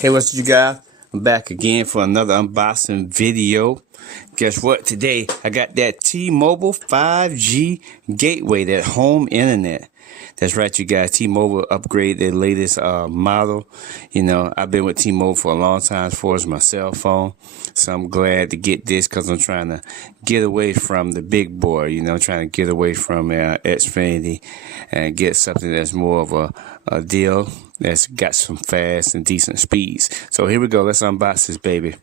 Hey, what's up, you guys? I'm back again for another unboxing video. Guess what? Today I got that T-Mobile 5G gateway, that home internet. That's right, you guys. T-Mobile upgraded their latest model. You know, I've been with T-Mobile for a long time as far as my cell phone. So I'm glad to get this because I'm trying to get away from the big boy. You know, trying to get away from Xfinity and get something that's more of a deal that's got some fast and decent speeds. So here we go. Let's unbox this baby.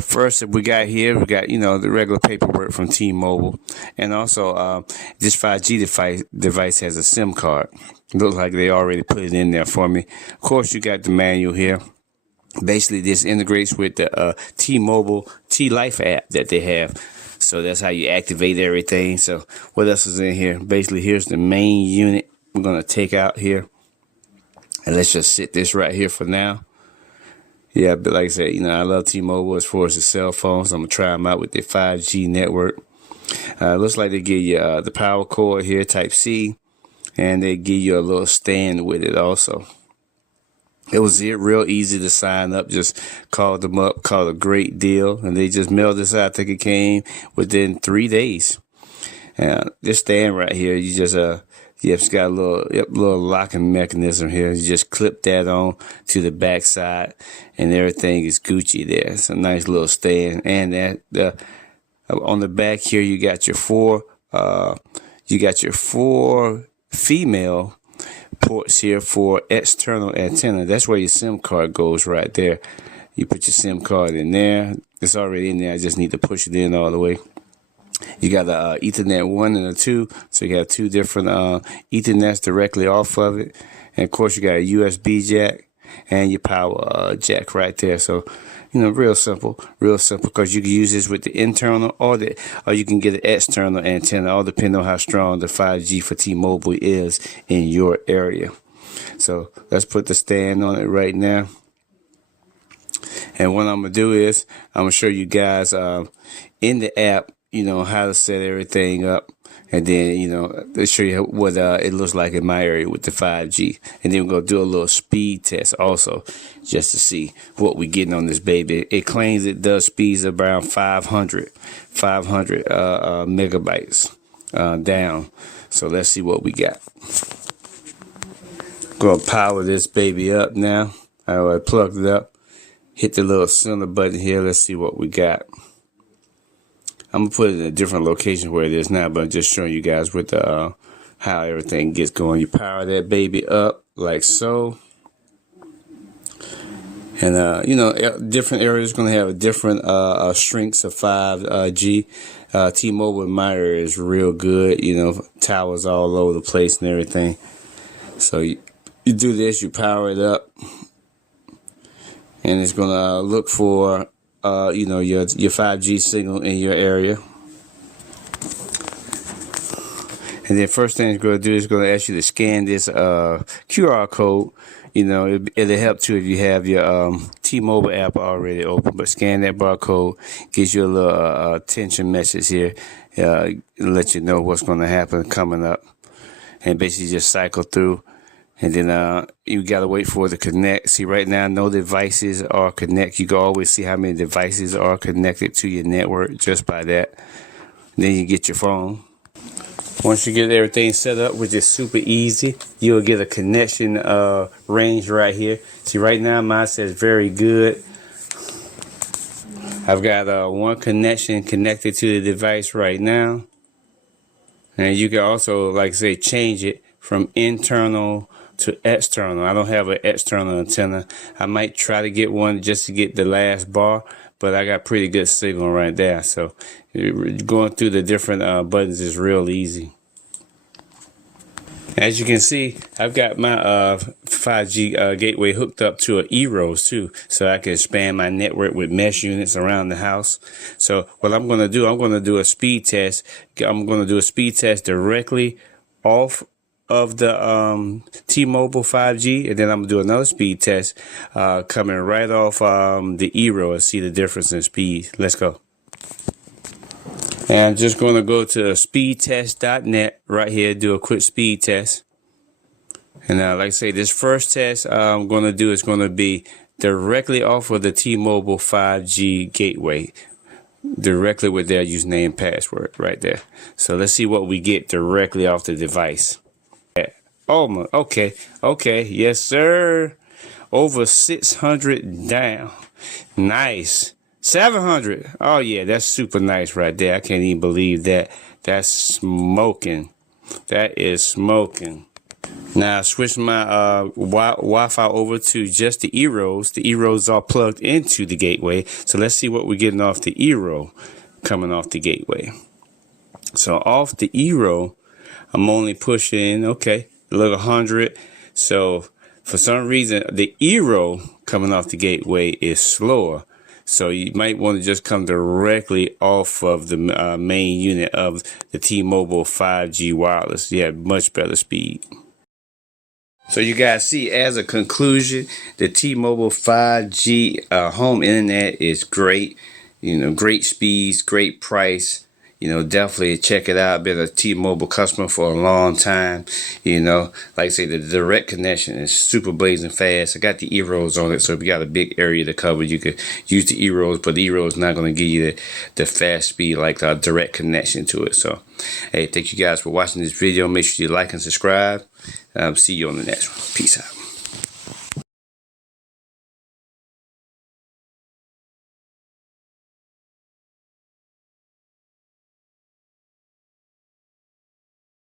First, we got, you know, the regular paperwork from T-Mobile. And also, this 5G device has a SIM card. Looks like they already put it in there for me. Of course, you got the manual here. Basically, this integrates with the T-Mobile T-Life app that they have. So that's how you activate everything. So what else is in here? Basically, here's the main unit we're going to take out here. And let's just sit this right here for now. Yeah, but like I said, you know, I love T-Mobile as far as the cell phones. I'm going to try them out with their 5G network. Looks like they give you the power cord here, type C. And they give you a little stand with it also. It was real easy to sign up. Just called them up, called a great deal. And they just mailed this out. I think it came within 3 days. This stand right here, you just... Yep, it's got a little locking mechanism here. You just clip that on to the back side, and everything is Gucci there. It's a nice little stand. And on the back here, you got your four female ports here for external antenna. That's where your SIM card goes right there. You put your SIM card in there. It's already in there. I just need to push it in all the way. You got the Ethernet 1 and a 2, so you got two different Ethernets directly off of it. And of course, you got a USB jack and your power jack right there. So, you know, real simple, because you can use this with the internal or you can get an external antenna, all depending on how strong the 5G for T-Mobile is in your area. So let's put the stand on it right now. And what I'm going to do is I'm going to show you guys in the app, you know, how to set everything up. And then, you know, they'll show you what it looks like in my area with the 5G. And then we're going to do a little speed test also, just to see what we're getting on this baby. It claims it does speeds around 500 megabytes down. So let's see what we got. Going to power this baby up now. I already plugged it up. Hit the little center button here. Let's see what we got. I'm going to put it in a different location where it is now, but I'm just showing you guys with the how everything gets going. You power that baby up like so. And, you know, different areas going to have different strengths of 5G. T-Mobile in my area is real good. You know, towers all over the place and everything. So you do this, you power it up. And it's going to look for... you know, your 5G signal in your area. And then first thing it's going to do is going to ask you to scan this QR code. You know, it'll help too if you have your T-Mobile app already open. But scan that barcode, gives you a little attention message here. Let you know what's going to happen coming up. And basically just cycle through. And then you got to wait for it to connect. See, right now, no devices are connected. You can always see how many devices are connected to your network just by that. And then you get your phone. Once you get everything set up, which is super easy, you'll get a connection range right here. See, right now, mine says very good. I've got one connection connected to the device right now. And you can also, like I say, change it from internal to external. I don't have an external antenna. I might try to get one just to get the last bar, but I got pretty good signal right there. So going through the different buttons is real easy. As you can see, I've got my 5G gateway hooked up to an E-Rose too, so I can expand my network with mesh units around the house. So what I'm going to do, I'm going to do a speed test. I'm going to do a speed test directly off of the T-Mobile 5G, and then I'm going to do another speed test coming right off the E-Rose and see the difference in speed. Let's go. And I'm just going to go to speedtest.net right here, do a quick speed test. And like I say, this first test I'm going to do is going to be directly off of the T-Mobile 5G gateway, directly with their username and password right there. So let's see what we get directly off the device. Oh, okay, yes sir. Over 600 down. Nice. 700. Oh yeah, that's super nice right there. I can't even believe that. That's smoking. That is smoking. Now I switched my Wi-Fi over to just the Eros. The Eros are plugged into the gateway. So let's see what we're getting off the Eero coming off the gateway. So off the Eero, I'm only pushing, okay, a little 100. So for some reason, the Eero coming off the gateway is slower. So you might want to just come directly off of the main unit of the T-Mobile 5G wireless. You have much better speed. So you guys see, as a conclusion, the T-Mobile 5G home internet is great. You know, great speeds, great price. You know, definitely check it out. Been a T-Mobile customer for a long time. You know, like I say, the direct connection is super blazing fast. I got the Eros on it, so if you got a big area to cover, you could use the Eros, but the Eros is not going to give you the fast speed like a direct connection to it. So, hey, thank you guys for watching this video. Make sure you like and subscribe. See you on the next one. Peace out.